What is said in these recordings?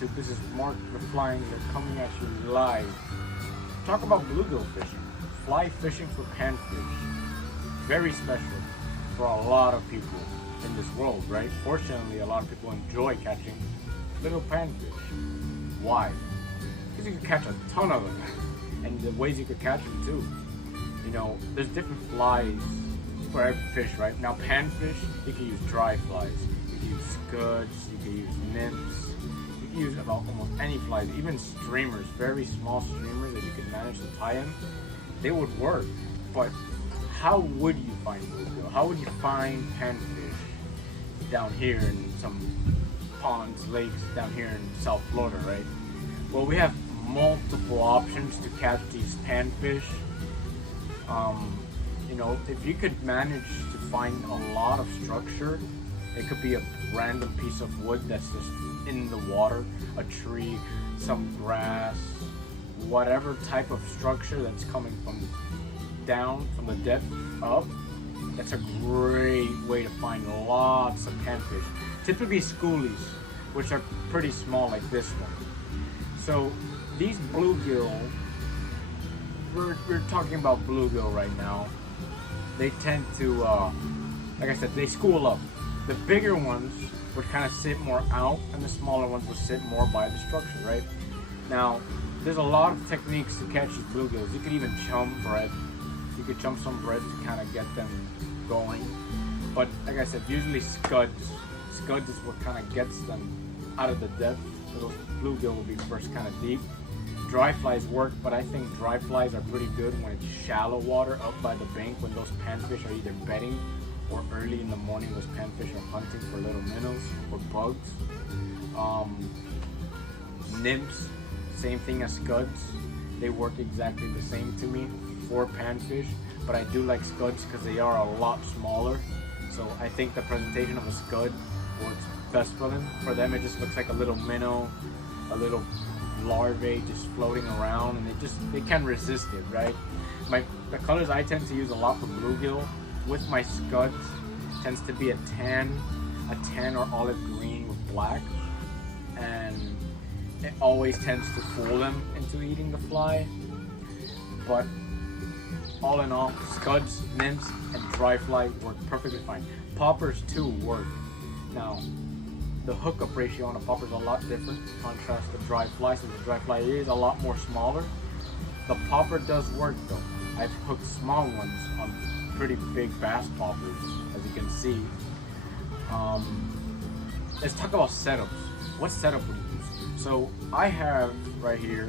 YouTube. This is Mark the Flying. They're coming at you live. Talk about bluegill fishing. Fly fishing for panfish. Very special for a lot of people in this world, right? Fortunately, a lot of people enjoy catching little panfish. Why? Because you can catch a ton of them. And the ways you could catch them too. You know, there's different flies for every fish, right? Now panfish, you can use dry flies. You can use scuds, you can use nymphs. You can use about almost any flies, even streamers, very small streamers that you can manage to tie in. They would work, but how would you find bluegill? How would you find panfish down here in some ponds, lakes down here in South Florida, right? Well, we have multiple options to catch these panfish. You know, if you could manage to find a lot of structure, it could be a random piece of wood that's just in the water, a tree, some grass, whatever type of structure that's coming from down, from the depth up, that's a great way to find lots of panfish. Typically schoolies, which are pretty small like this one. So these bluegill, we're talking about bluegill right now. They tend to, like I said, they school up. The bigger ones would kind of sit more out, and the smaller ones would sit more by the structure, right? Now, there's a lot of techniques to catch these bluegills. You could even chum bread. You could chum some bread to kind of get them going. But like I said, usually scuds. Scuds is what kind of gets them out of the depth. So those bluegill will be first kind of deep. Dry flies work, but I think dry flies are pretty good when it's shallow water up by the bank, when those panfish are either bedding or early in the morning those panfish are hunting for little minnows or bugs. Nymphs, same thing as scuds. They work exactly the same to me for panfish, but I do like scuds because they are a lot smaller. So I think the presentation of a scud works best for them. For them, it just looks like a little minnow, a little larvae just floating around, and they can't resist it, right? The colors I tend to use a lot for bluegill with my scuds tends to be a tan or olive green with black, and it always tends to fool them into eating the fly. But all in all, scuds, nymphs, and dry fly work perfectly fine. Poppers too work. Now, the hookup ratio on a popper is a lot different in contrast to dry fly, since the dry fly is a lot more smaller. The popper does work though. I've hooked small ones on pretty big bass poppers, as you can see. Let's talk about setups. What setup would you use? So I have right here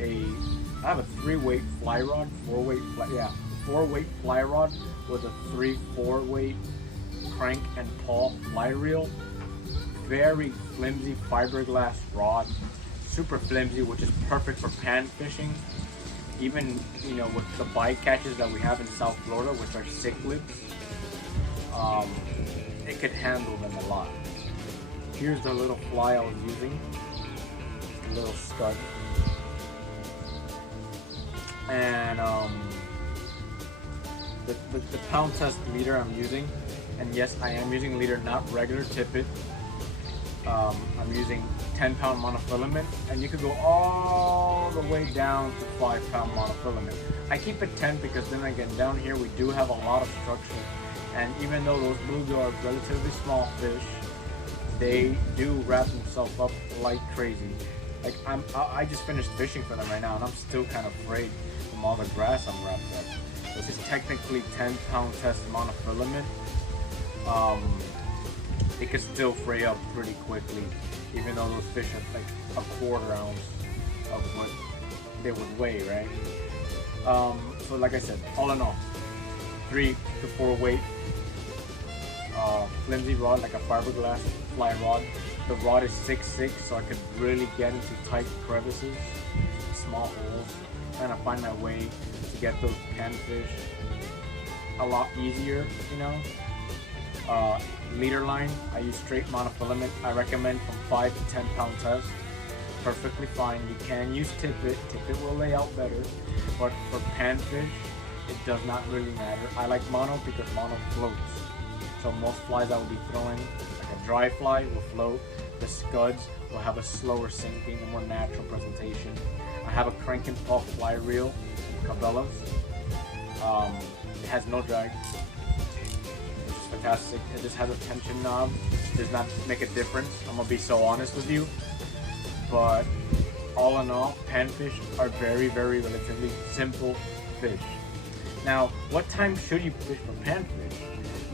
I have a 3-weight fly rod, 4-weight fly rod with a 3/4 weight crank and paw fly reel. Very flimsy fiberglass rod, super flimsy, which is perfect for pan fishing. Even, you know, with the bycatches that we have in South Florida, which are cichlids, it could handle them a lot. Here's the little fly I was using, a little scud, and the pound test leader I'm using, and yes, I am using leader, not regular tippet. I'm using 10-pound monofilament, and you could go all the way down to 5-pound monofilament. I keep it 10 because then again, down here we do have a lot of structure, and even though those bluegill are relatively small fish, they do wrap themselves up like crazy. Like I just finished fishing for them right now, and I'm still kind of afraid from all the grass I'm wrapped up. This is technically 10-pound test monofilament. It could still fray up pretty quickly, even though those fish are like a 1/4 ounce of what they would weigh, right? So like I said, all in all, 3 to 4 weight flimsy rod, like a fiberglass fly rod. The rod is 6'6", so I could really get into tight crevices, small holes, trying to find my way to get those panfish a lot easier, you know. Leader line, I use straight monofilament. I recommend from 5 to 10 pound test. Perfectly fine. You can use tippet. Tippet will lay out better, but for panfish, it does not really matter. I like mono because mono floats. So most flies I will be throwing, like I a dry fly will float. The scuds will have a slower sinking, a more natural presentation. I have a crank and puff fly reel, Cabela's. It has no drag, which is fantastic. It just has a tension knob. Does not make a difference. I'm gonna be so honest with you. But all in all, panfish are very, very relatively simple fish. Now, what time should you fish for panfish?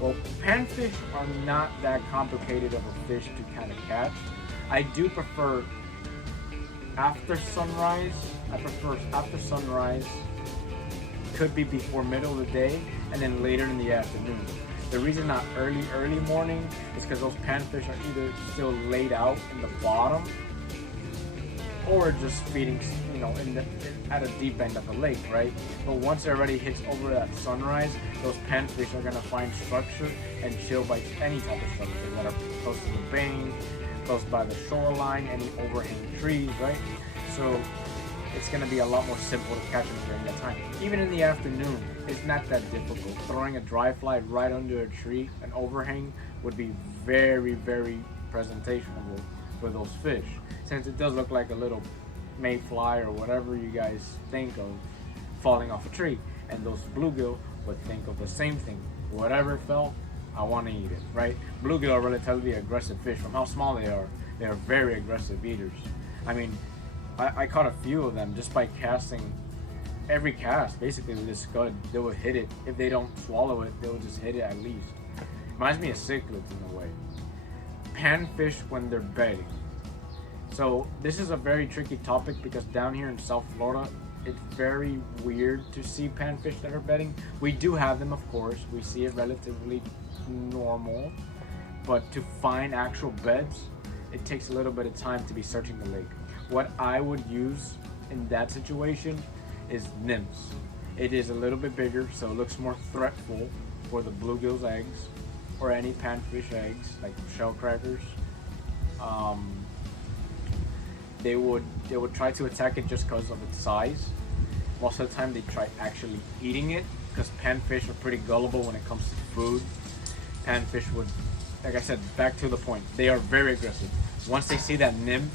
Well, panfish are not that complicated of a fish to kind of catch. I do prefer after sunrise. I prefer after sunrise. Could be before middle of the day and then later in the afternoon. The reason not early morning is because those panfish are either still laid out in the bottom or just feeding, you know, at a deep end of the lake, right? But once it already hits over that sunrise, those panfish are gonna find structure and chill by any type of structure that are close to the bank, close by the shoreline, any overhanging trees, right? So it's gonna be a lot more simple to catch them during that time. Even in the afternoon, it's not that difficult. Throwing a dry fly right under a tree, an overhang, would be very, very presentational for those fish, since it does look like a little mayfly or whatever you guys think of falling off a tree, and those bluegill would think of the same thing. Whatever fell, I want to eat it, right? Bluegill are relatively aggressive fish. From how small they are very aggressive eaters. I mean, I caught a few of them just by casting. Every cast, basically, with this scud, they would hit it. If they don't swallow it, they would just hit it at least. Reminds me of cichlids in a way. Panfish when they're bedding. So this is a very tricky topic because down here in South Florida, it's very weird to see panfish that are bedding. We do have them, of course. We see it relatively normal, but to find actual beds, it takes a little bit of time to be searching the lake. What I would use in that situation is nymphs. It is a little bit bigger, so it looks more threatful for the bluegill's eggs or any panfish eggs, like shell crackers. They would try to attack it just because of its size. Most of the time they try actually eating it because panfish are pretty gullible when it comes to food. Panfish would, like I said, back to the point, they are very aggressive. Once they see that nymph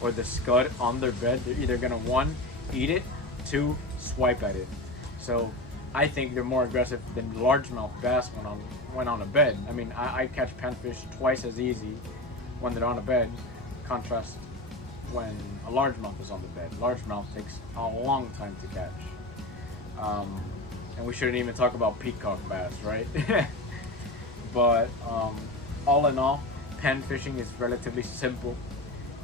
or the scud on their bed, they're either gonna, one, eat it, two, swipe at it. So I think they're more aggressive than largemouth bass when on a bed. I mean, I catch panfish twice as easy when they're on a bed. Contrast when a largemouth is on the bed. Largemouth takes a long time to catch. And we shouldn't even talk about peacock bass, right? But all in all, pan fishing is relatively simple,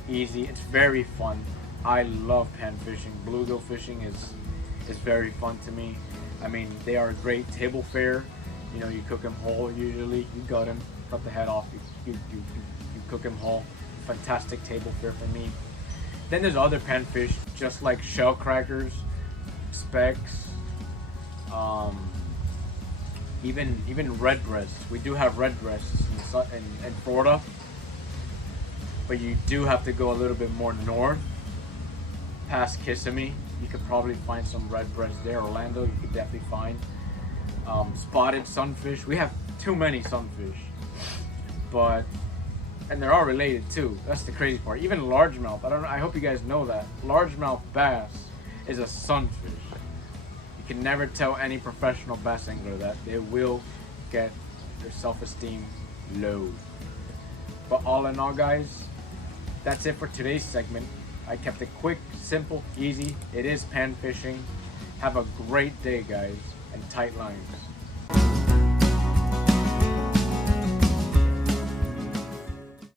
easy. It's very fun. I love pan fishing. Bluegill fishing is very fun to me. I mean, they are a great table fare. You know, you cook them whole usually. You gut them, cut the head off, you cook them whole. Fantastic table fare for me. Then there's other panfish, just like shell crackers, specks, even red breasts. We do have red breasts in Florida, but you do have to go a little bit more north, past Kissimmee. You could probably find some red breasts there. Orlando, you could definitely find spotted sunfish. We have too many sunfish, and they're all related too. That's the crazy part. Even largemouth, I hope you guys know that. Largemouth bass is a sunfish. You can never tell any professional bass angler that. They will get their self-esteem low. But all in all, guys, that's it for today's segment. I kept it quick, simple, easy. It is pan fishing. Have a great day, guys, and tight lines.